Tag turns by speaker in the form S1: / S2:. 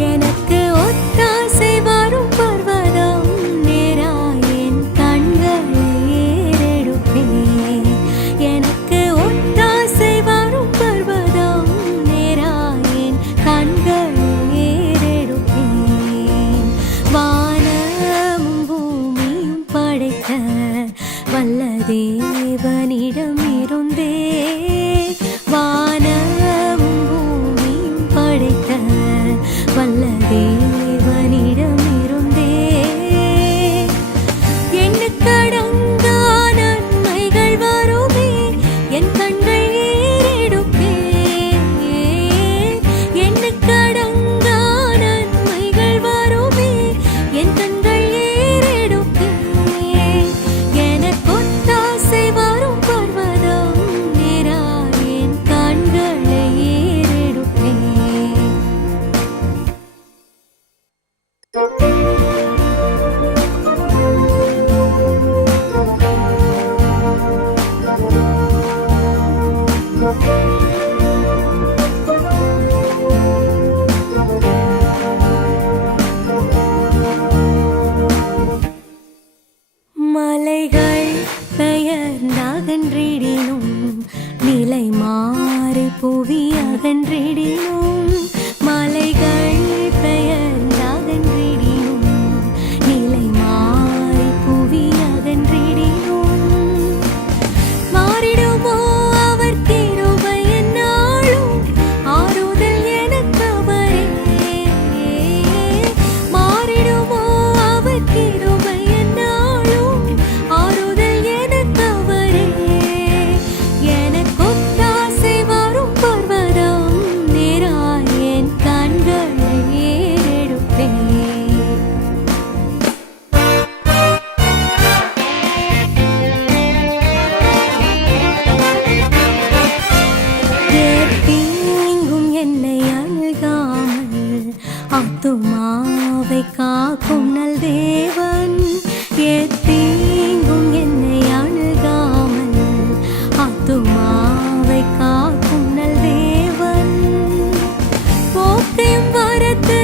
S1: எனக்கு ஒத்தாசை வரும் பர்வதம். நேராயின் கண்களை ஏறெடுப்பேன். எனக்கு ஒத்தாசை வரும் பர்வதம். நேராயின் கண்களை ஏறெடுப்பேன். வானம் பூமியும் படைத்த வல்ல தேவனிடம் இருந்தேன் அகன்றிடினும் நிலை மாறி புவி அகன்றிடினும் ஆத்துமாவை காக்கும் நல் தேவன் எத்தீங்கும் என்னை அணுகாமல் ஆத்துமாவை காக்கும் நல் தேவன் போக்கும் வரத்து